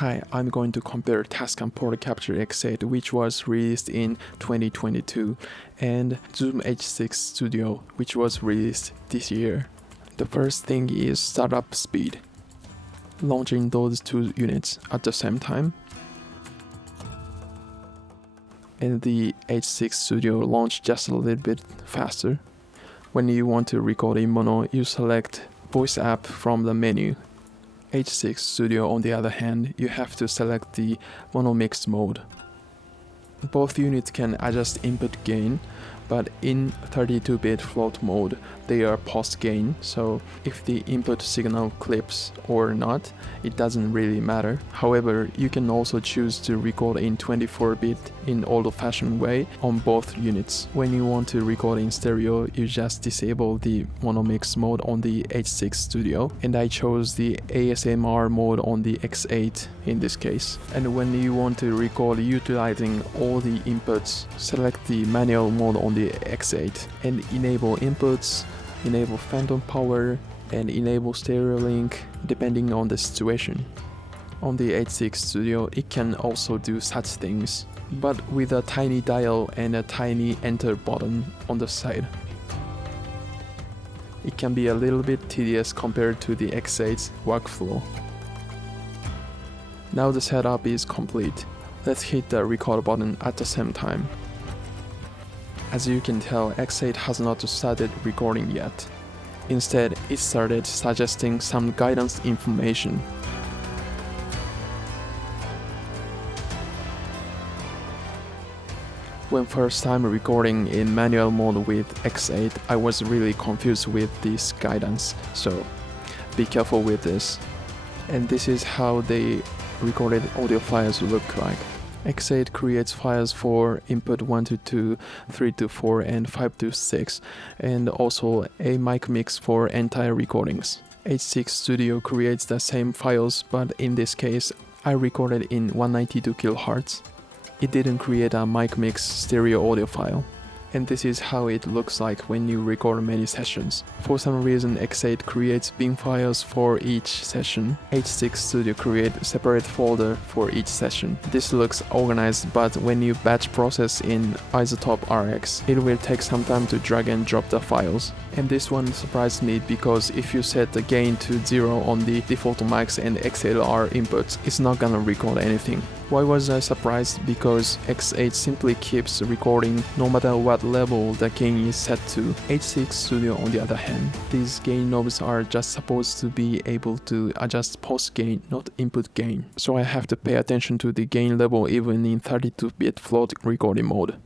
Hi, I'm going to compare Tascam Portacapture X8, which was released in 2022, and Zoom H6Studio, which was released this year. The first thing is startup speed. Launching those two units at the same time. And the H6Studio launched just a little bit faster. When you want to record in mono, you select Voice App from the menu. H6Studio, on the other hand, you have to select the mono mix mode. Both units can adjust input gain, but in 32-bit float mode, they are post-gain, so if the input signal clips or not, it doesn't really matter. However, you can also choose to record in 24-bit in old-fashioned way on both units. When you want to record in stereo, you just disable the mono mix mode on the H6Studio, and I chose the ASMR mode on the X8 in this case. And when you want to record utilizing all the inputs, select the manual mode on the X8 and enable inputs, enable phantom power, and enable stereo link depending on the situation. On the H6Studio, it can also do such things, but with a tiny dial and a tiny enter button on the side. It can be a little bit tedious compared to the X8's workflow. Now the setup is complete. Let's hit the record button at the same time. As you can tell, X8 has not started recording yet. Instead, it started suggesting some guidance information. When first time recording in manual mode with X8, I was really confused with this guidance, so be careful with this. And this is how the recorded audio files look like. X8 creates files for input 1 to 2, 3 to 4, and 5 to 6, and also a mic mix for entire recordings. H6Studio creates the same files, but in this case, I recorded in 192 kHz. It didn't create a mic mix stereo audio file. And this is how it looks like when you record many sessions. For some reason, X8 creates bin files for each session. H6Studio creates a separate folder for each session. This looks organized, but when you batch process in Isotope RX, it will take some time to drag and drop the files. And this one surprised me because if you set the gain to 0 on the default mics and XLR inputs, it's not gonna record anything. Why was I surprised? Because X8 simply keeps recording no matter what level the gain is set to. H6Studio, on the other hand, these gain knobs are just supposed to be able to adjust post gain, not input gain. So I have to pay attention to the gain level even in 32-bit float recording mode.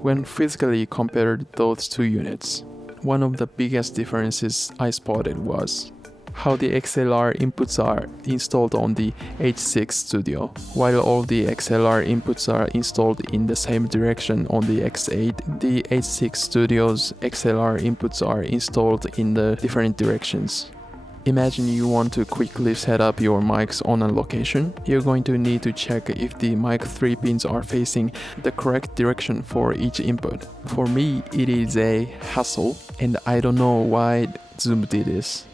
When physically compared those two units, one of the biggest differences I spotted was how the XLR inputs are installed on the H6Studio. While all the XLR inputs are installed in the same direction on the X8, the H6Studio's XLR inputs are installed in the different directions. Imagine you want to quickly set up your mics on a location. You're going to need to check if the mic 3 pins are facing the correct direction for each input. For me, it is a hassle, and I don't know why Zoom did this.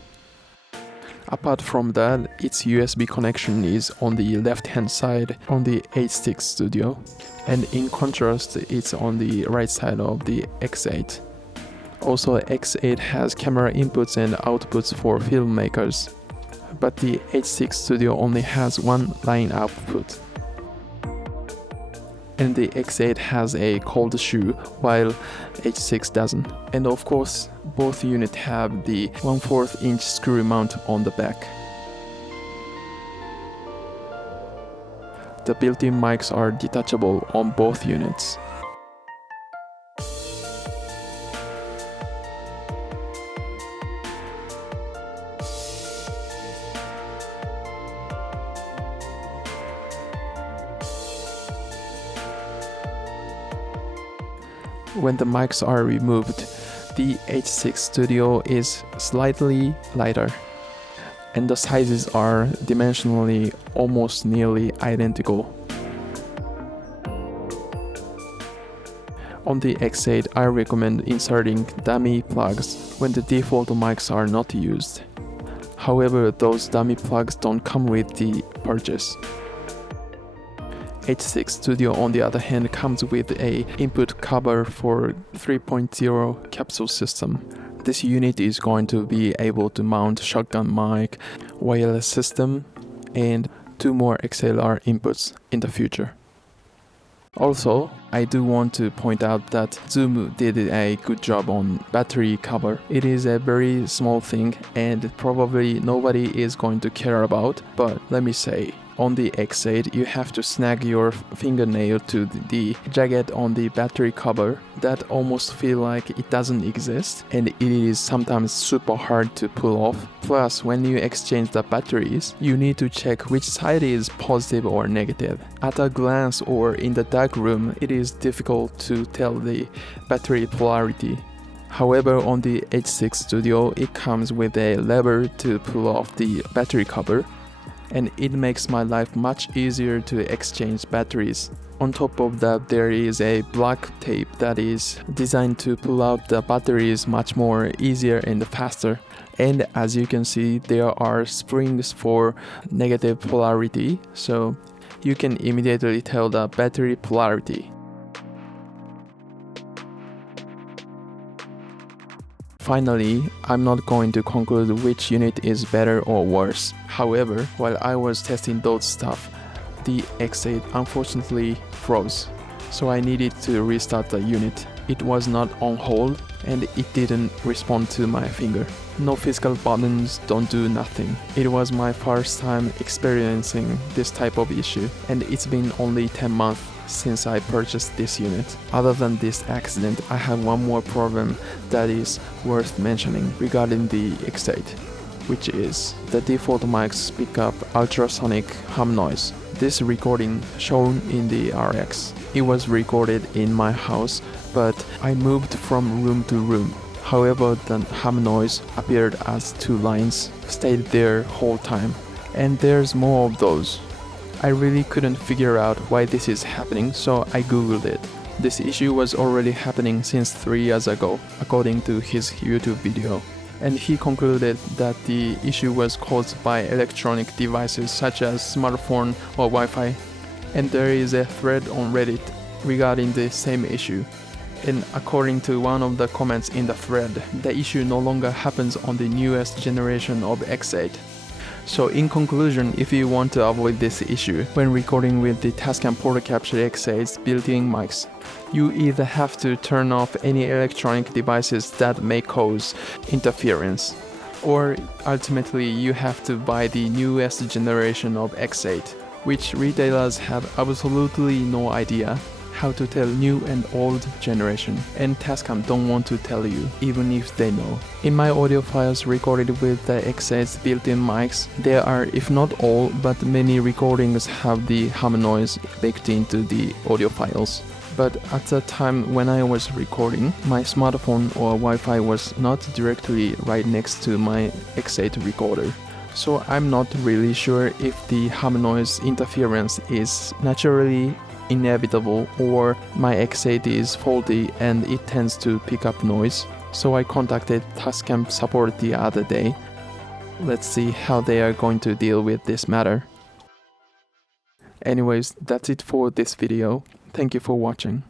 Apart from that, its USB connection is on the left-hand side on the H6Studio, and in contrast, it's on the right side of the X8. Also, X8 has camera inputs and outputs for filmmakers, but the H6Studio only has one line output. And the X8 has a cold shoe, while H6 doesn't. And of course, both units have the 1/4 inch screw mount on the back. The built-in mics are detachable on both units. When the mics are removed, the H6Studio is slightly lighter, and the sizes are dimensionally almost nearly identical. On the X8, I recommend inserting dummy plugs when the default mics are not used. However, those dummy plugs don't come with the purchase. H6Studio on the other hand comes with a input cover for 3.0 capsule system. This unit is going to be able to mount shotgun mic, wireless system, and 2 more XLR inputs in the future. Also, I do want to point out that Zoom did a good job on battery cover. It is a very small thing and probably nobody is going to care about, but let me say, on the X8, you have to snag your fingernail to the jagged on the battery cover that almost feel like it doesn't exist, and it is sometimes super hard to pull off. Plus, when you exchange the batteries, you need to check which side is positive or negative. At a glance or in the dark room, it is difficult to tell the battery polarity. However, on the H6Studio, it comes with a lever to pull off the battery cover, and it makes my life much easier to exchange batteries. On top of that, there is a black tape that is designed to pull out the batteries much more easier and faster. And as you can see, there are springs for negative polarity, so you can immediately tell the battery polarity. Finally, I'm not going to conclude which unit is better or worse. However, while I was testing those stuff, the X8 unfortunately froze, so I needed to restart the unit. It was not on hold and it didn't respond to my finger. No physical buttons, don't do nothing. It was my first time experiencing this type of issue, and it's been only 10 months since I purchased this unit. Other than this accident, I have one more problem that is worth mentioning regarding the X8, which is the default mics pick up ultrasonic hum noise. This recording shown in the RX. It was recorded in my house, but I moved from room to room. However, the hum noise appeared as 2 lines, stayed there whole time, and there's more of those. I really couldn't figure out why this is happening, so I googled it. This issue was already happening since 3 years ago, according to his YouTube video. And he concluded that the issue was caused by electronic devices such as smartphone or Wi-Fi. And there is a thread on Reddit regarding the same issue. And according to one of the comments in the thread, the issue no longer happens on the newest generation of X8. So in conclusion, if you want to avoid this issue when recording with the Tascam Portacapture X8's built-in mics, you either have to turn off any electronic devices that may cause interference, or ultimately you have to buy the newest generation of X8, which retailers have absolutely no idea, how to tell new and old generation, and Tascam don't want to tell you, even if they know. In my audio files recorded with the X8's built-in mics, there are, if not all, but many recordings have the hum noise baked into the audio files. But at the time when I was recording, my smartphone or Wi-Fi was not directly right next to my X8 recorder. So I'm not really sure if the hum noise interference is naturally inevitable or my X8 is faulty and it tends to pick up noise. So I contacted Tascam support the other day. Let's see how they are going to deal with this matter. Anyways, that's it for this video. Thank you for watching.